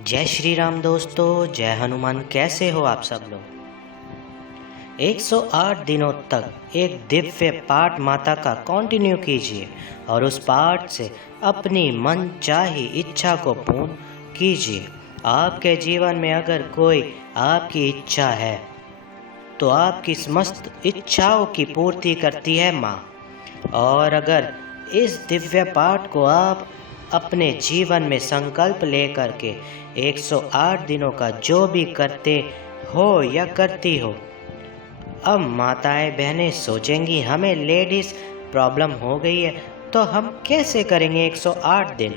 जय श्री राम दोस्तों, जय हनुमान। कैसे हो आप सब लोग। 108 दिनों तक एक दिव्य पाठ माता का कंटिन्यू कीजिए और उस पाठ से अपनी मन चाही इच्छा को पूर्ण कीजिए। आपके जीवन में अगर कोई आपकी इच्छा है तो आपकी समस्त इच्छाओं की पूर्ति करती है माँ। और अगर इस दिव्य पाठ को आप अपने जीवन में संकल्प लेकर के 108 दिनों का जो भी करते हो या करती हो, अब माताएं बहनें सोचेंगी हमें लेडीज़ प्रॉब्लम हो गई है तो हम कैसे करेंगे 108 दिन।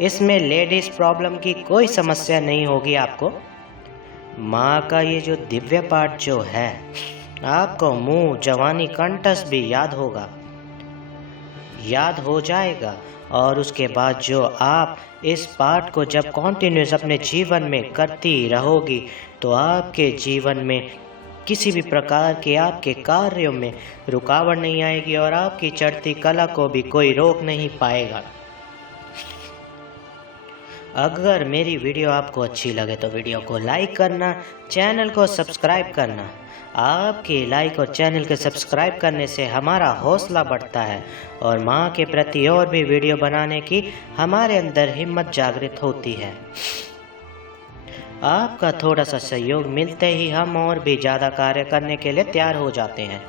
इसमें लेडीज़ प्रॉब्लम की कोई समस्या नहीं होगी आपको। माँ का ये जो दिव्य पाठ जो है आपको मुंह जवानी कंठस्थ भी याद हो जाएगा। और उसके बाद जो आप इस पाठ को जब कॉन्टिन्यूस अपने जीवन में करती रहोगी तो आपके जीवन में किसी भी प्रकार के आपके कार्यों में रुकावट नहीं आएगी और आपकी चढ़ती कला को भी कोई रोक नहीं पाएगा। अगर मेरी वीडियो आपको अच्छी लगे तो वीडियो को लाइक करना, चैनल को सब्सक्राइब करना। आपके लाइक और चैनल के सब्सक्राइब करने से हमारा हौसला बढ़ता है और माँ के प्रति और भी वीडियो बनाने की हमारे अंदर हिम्मत जागृत होती है। आपका थोड़ा सा सहयोग मिलते ही हम और भी ज़्यादा कार्य करने के लिए तैयार हो जाते हैं।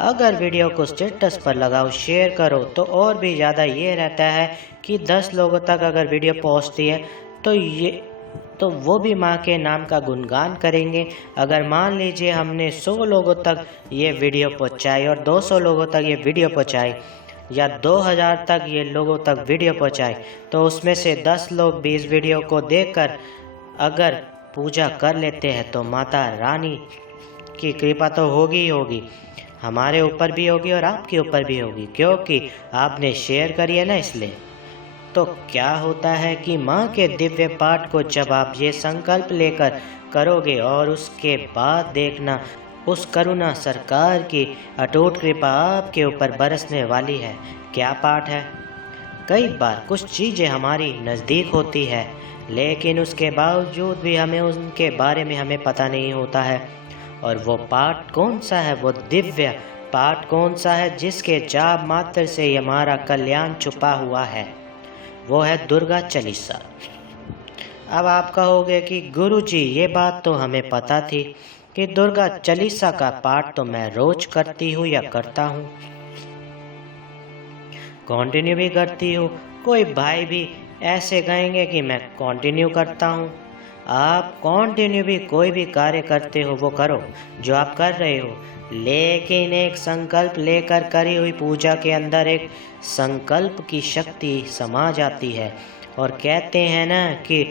अगर वीडियो को स्टेटस पर लगाओ, शेयर करो तो और भी ज़्यादा ये रहता है कि 10 लोगों तक अगर वीडियो पहुंचती है तो वो भी माँ के नाम का गुणगान करेंगे। अगर मान लीजिए हमने 100 लोगों तक ये वीडियो पहुंचाई और 200 लोगों तक ये वीडियो पहुंचाई या 2000 तक ये लोगों तक वीडियो पहुंचाई तो उसमें से 10 लोग भी इस वीडियो को देखकर अगर पूजा कर लेते हैं तो माता रानी की कृपा तो होगी ही होगी, हमारे ऊपर भी होगी और आपके ऊपर भी होगी, क्योंकि आपने शेयर करी है ना। इसलिए तो क्या होता है कि माँ के दिव्य पाठ को जब आप ये संकल्प लेकर करोगे और उसके बाद देखना उस करुणा सरकार की अटूट कृपा आपके ऊपर बरसने वाली है। क्या पाठ है? कई बार कुछ चीज़ें हमारी नज़दीक होती है लेकिन उसके बावजूद भी हमें उनके बारे में हमें पता नहीं होता है। और वो पाठ कौन सा है, वो दिव्य पाठ कौन सा है जिसके जाप मात्र से ही हमारा कल्याण छुपा हुआ है? वो है दुर्गा चालीसा। अब आप कहोगे कि गुरुजी ये बात तो हमें पता थी कि दुर्गा चालीसा का पाठ तो मैं रोज करती हूँ या करता हूँ, कंटिन्यू भी करती हूँ। कोई भाई भी ऐसे कहेंगे कि मैं कंटिन्यू करता हूँ। आप कंटिन्यू भी कोई भी कार्य करते हो वो करो जो आप कर रहे हो, लेकिन एक संकल्प लेकर करी हुई पूजा के अंदर एक संकल्प की शक्ति समा जाती है। और कहते हैं ना कि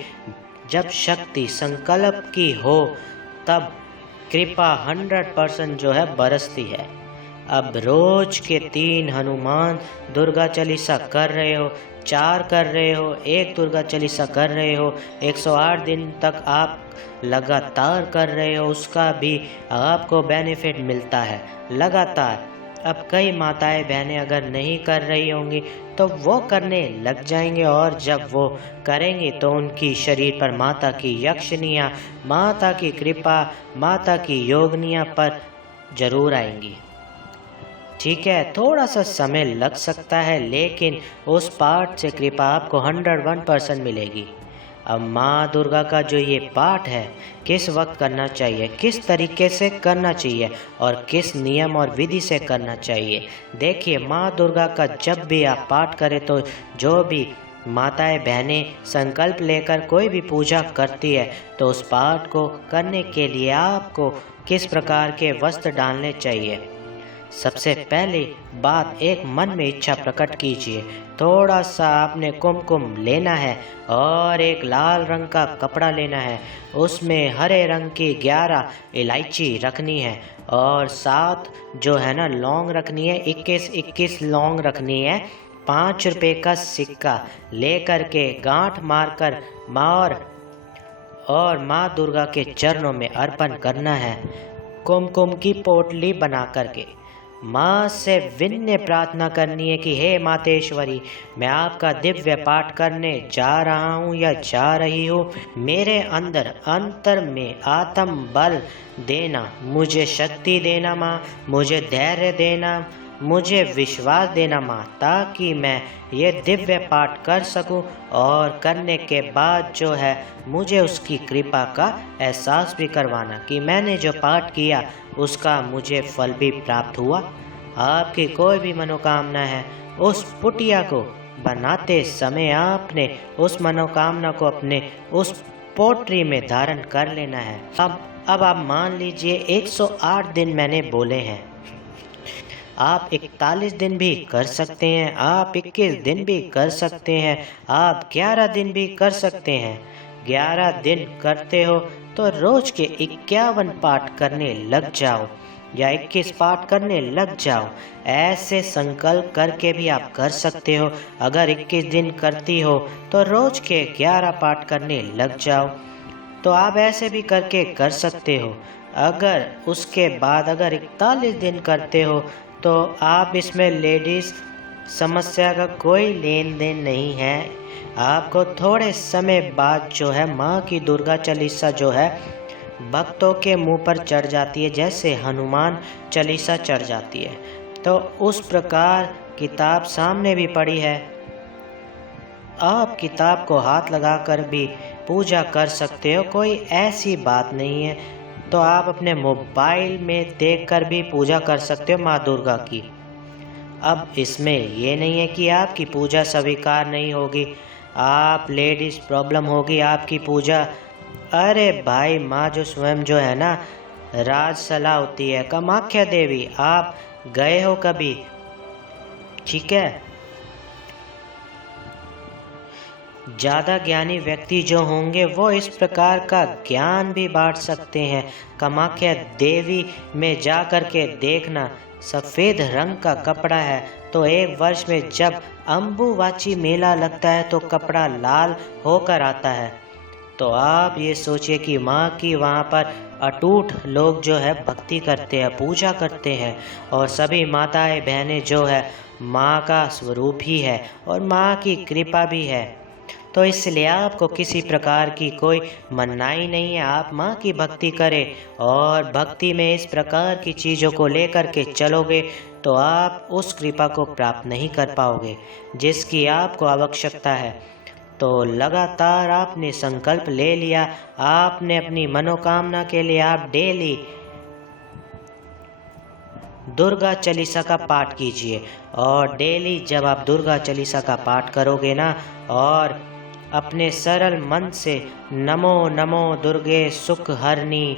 जब शक्ति संकल्प की हो तब कृपा 100% जो है बरसती है। अब रोज के 3 हनुमान दुर्गा चालीसा कर रहे हो, 4 कर रहे हो, 1 दुर्गा चालीसा कर रहे हो, 108 दिन तक आप लगातार कर रहे हो, उसका भी आपको बेनिफिट मिलता है लगातार। अब कई माताएं बहनें अगर नहीं कर रही होंगी तो वो करने लग जाएंगे और जब वो करेंगी तो उनकी शरीर पर माता की यक्षिणियाँ, माता की कृपा, माता की योगनियाँ पर जरूर आएंगी। ठीक है, थोड़ा सा समय लग सकता है लेकिन उस पाठ से कृपा आपको 101% मिलेगी। अब माँ दुर्गा का जो ये पाठ है किस वक्त करना चाहिए, किस तरीके से करना चाहिए और किस नियम और विधि से करना चाहिए। देखिए, माँ दुर्गा का जब भी आप पाठ करें तो जो भी माताएं बहनें संकल्प लेकर कोई भी पूजा करती है तो उस पाठ को करने के लिए आपको किस प्रकार के वस्त्र डालने चाहिए। सबसे पहली बात, एक मन में इच्छा प्रकट कीजिए। थोड़ा सा आपने कुमकुम लेना है और एक लाल रंग का कपड़ा लेना है, उसमें हरे रंग की 11 इलायची रखनी है और 7 जो है ना लौंग रखनी है, 21 लौंग रखनी है। 5 रुपये का सिक्का लेकर के गांठ मारकर और माँ दुर्गा के चरणों में अर्पण करना है। कुमकुम की पोटली बना करके माँ से विनम्र प्रार्थना करनी है कि हे मातेश्वरी, मैं आपका दिव्य पाठ करने जा रहा हूँ या जा रही हूँ। मेरे अंदर अंतर में आत्म बल देना, मुझे शक्ति देना माँ, मुझे धैर्य देना, मुझे विश्वास देना माँ, ताकि मैं ये दिव्य पाठ कर सकूं और करने के बाद जो है मुझे उसकी कृपा का एहसास भी करवाना कि मैंने जो पाठ किया उसका मुझे फल भी प्राप्त हुआ। आपकी कोई भी मनोकामना है, उस पुटिया को बनाते समय आपने उस मनोकामना को अपने उस पोट्री में धारण कर लेना है। अब आप मान लीजिए 108 दिन मैंने बोले हैं, आप 41 दिन भी कर सकते हैं, आप 21 दिन भी कर सकते हैं, आप 11 दिन भी कर सकते हैं। 11 दिन करते हो तो रोज के 51 पाठ करने लग जाओ या 21 पाठ करने लग जाओ। ऐसे संकल्प करके भी आप कर सकते हो। अगर 21 दिन करती हो तो रोज के 11 पाठ करने लग जाओ। तो आप ऐसे भी करके कर सकते हो। अगर उसके बाद अगर 41 दिन करते हो तो आप इसमें लेडीज़ समस्या का कोई लेन देन नहीं है। आपको थोड़े समय बाद जो है माँ की दुर्गा चालीसा जो है भक्तों के मुंह पर चढ़ जाती है, जैसे हनुमान चालीसा चढ़ जाती है। तो उस प्रकार किताब सामने भी पड़ी है, आप किताब को हाथ लगाकर भी पूजा कर सकते हो, कोई ऐसी बात नहीं है। तो आप अपने मोबाइल में देखकर भी पूजा कर सकते हो माँ दुर्गा की। अब इसमें ये नहीं है कि आपकी पूजा स्वीकार नहीं होगी, आप लेडीज़ प्रॉब्लम होगी आपकी पूजा। अरे भाई, माँ जो स्वयं जो है ना राजसला होती है, कामाख्या देवी, आप गए हो कभी? ठीक है, ज़्यादा ज्ञानी व्यक्ति जो होंगे वो इस प्रकार का ज्ञान भी बांट सकते हैं। कामाख्या देवी में जा कर के देखना, सफ़ेद रंग का कपड़ा है, तो एक वर्ष में जब अम्बुवाची मेला लगता है तो कपड़ा लाल होकर आता है। तो आप ये सोचिए कि माँ की वहाँ पर अटूट लोग जो है भक्ति करते हैं, पूजा करते हैं, और सभी माताएं बहनें जो है माँ का स्वरूप ही है और माँ की कृपा भी है। तो इसलिए आपको किसी प्रकार की कोई मनाही नहीं है, आप माँ की भक्ति करें। और भक्ति में इस प्रकार की चीज़ों को लेकर के चलोगे तो आप उस कृपा को प्राप्त नहीं कर पाओगे जिसकी आपको आवश्यकता है। तो लगातार आपने संकल्प ले लिया, आपने अपनी मनोकामना के लिए आप डेली दुर्गा चालीसा का पाठ कीजिए। और डेली जब आप दुर्गा चालीसा का पाठ करोगे ना, और अपने सरल मन से नमो नमो दुर्गे सुख हरनी,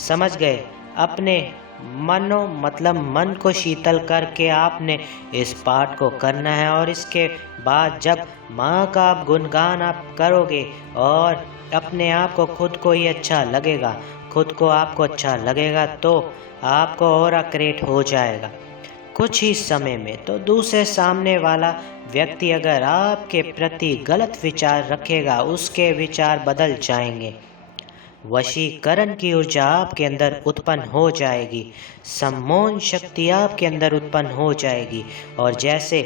समझ गए, अपने मतलब मन को शीतल करके आपने इस पाठ को करना है। और इसके बाद जब माँ का आप गुणगान आप करोगे और अपने आप को खुद को ही अच्छा लगेगा, खुद को आपको अच्छा लगेगा तो आपको और क्रिएट हो जाएगा कुछ ही समय में। तो दूसरे सामने वाला व्यक्ति अगर आपके प्रति गलत विचार रखेगा, उसके विचार बदल जाएंगे, वशीकरण की ऊर्जा आपके अंदर उत्पन्न हो जाएगी, सम्मोहन शक्ति आपके अंदर उत्पन्न हो जाएगी। और जैसे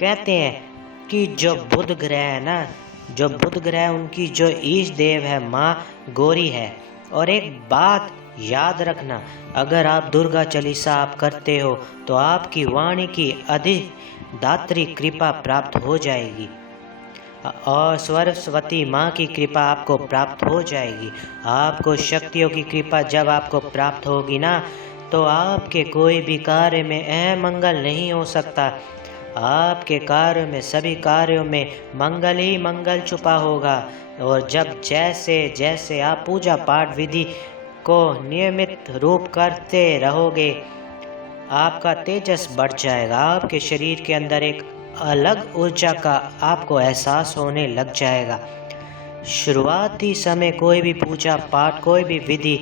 कहते हैं कि जो बुध ग्रह है ना, जो बुध ग्रह उनकी जो ईश देव है माँ गौरी है। और एक बात याद रखना, अगर आप दुर्गा चालीसा आप करते हो तो आपकी वाणी की अधिदात्री कृपा प्राप्त हो जाएगी और सरस्वती माँ की कृपा आपको प्राप्त हो जाएगी। आपको शक्तियों की कृपा जब आपको प्राप्त होगी ना, तो आपके कोई भी कार्य में अमंगल नहीं हो सकता। आपके कार्यों में, सभी कार्यों में मंगल ही मंगल छुपा होगा। और जब जैसे जैसे आप पूजा पाठ विधि को नियमित रूप करते रहोगे, आपका तेजस बढ़ जाएगा, आपके शरीर के अंदर एक अलग ऊर्जा का आपको एहसास होने लग जाएगा। शुरुआती समय कोई भी पूजा पाठ, कोई भी विधि,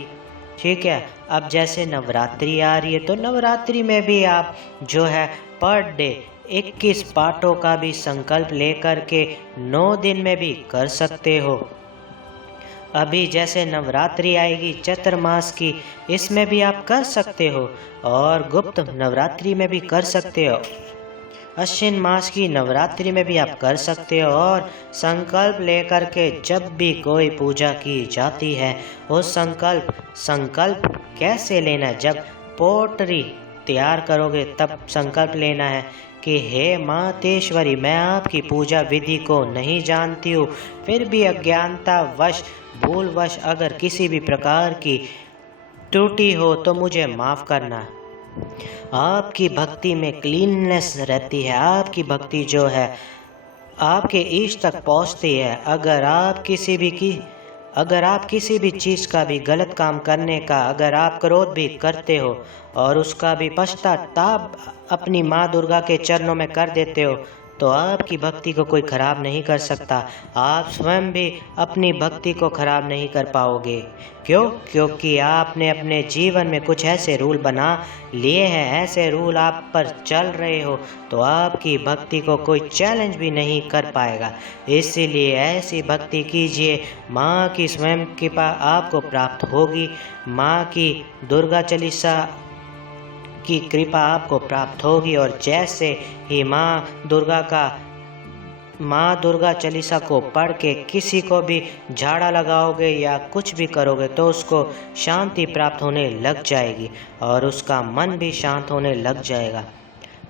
ठीक है, अब जैसे नवरात्रि आ रही है तो नवरात्रि में भी आप जो है पर डे 21 पाठों का भी संकल्प लेकर के 9 दिन में भी कर सकते हो। अभी जैसे नवरात्रि आएगी चैत्र मास की, इसमें भी आप कर सकते हो और गुप्त नवरात्रि में भी कर सकते हो, अश्विन मास की नवरात्रि में भी आप कर सकते हो। और संकल्प लेकर के जब भी कोई पूजा की जाती है, उस संकल्प कैसे लेना है, जब पोटरी तैयार करोगे तब संकल्प लेना है कि हे मातेश्वरी, मैं आपकी पूजा विधि को नहीं जानती हूँ, फिर भी अज्ञानतावश भूलवश अगर किसी भी प्रकार की त्रुटि हो तो मुझे माफ़ करना। आपकी भक्ति में क्लीननेस रहती है, आपकी भक्ति जो है आपके इष्ट तक पहुंचती है। अगर आप किसी भी चीज़ का भी गलत काम करने का अगर आप क्रोध भी करते हो और उसका भी पश्चाताप अपनी माँ दुर्गा के चरणों में कर देते हो, तो आपकी भक्ति को कोई खराब नहीं कर सकता। आप स्वयं भी अपनी भक्ति को खराब नहीं कर पाओगे। क्यों? क्योंकि आपने अपने जीवन में कुछ ऐसे रूल बना लिए हैं, ऐसे रूल आप पर चल रहे हो, तो आपकी भक्ति को कोई चैलेंज भी नहीं कर पाएगा। इसीलिए ऐसी भक्ति कीजिए, माँ की स्वयं कृपा आपको प्राप्त होगी। माँ की दुर्गा चालीसा की कृपा आपको प्राप्त होगी। और जैसे ही माँ दुर्गा चालीसा को पढ़ के किसी को भी झाड़ा लगाओगे या कुछ भी करोगे तो उसको शांति प्राप्त होने लग जाएगी और उसका मन भी शांत होने लग जाएगा।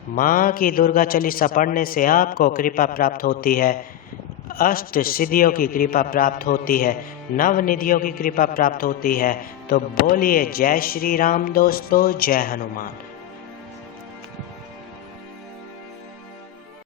माँ की दुर्गा चालीसा पढ़ने से आपको कृपा प्राप्त होती है, अष्ट सिद्धियों की कृपा प्राप्त होती है, नव निधियों की कृपा प्राप्त होती है। तो बोलिए जय श्री राम दोस्तों, जय हनुमान।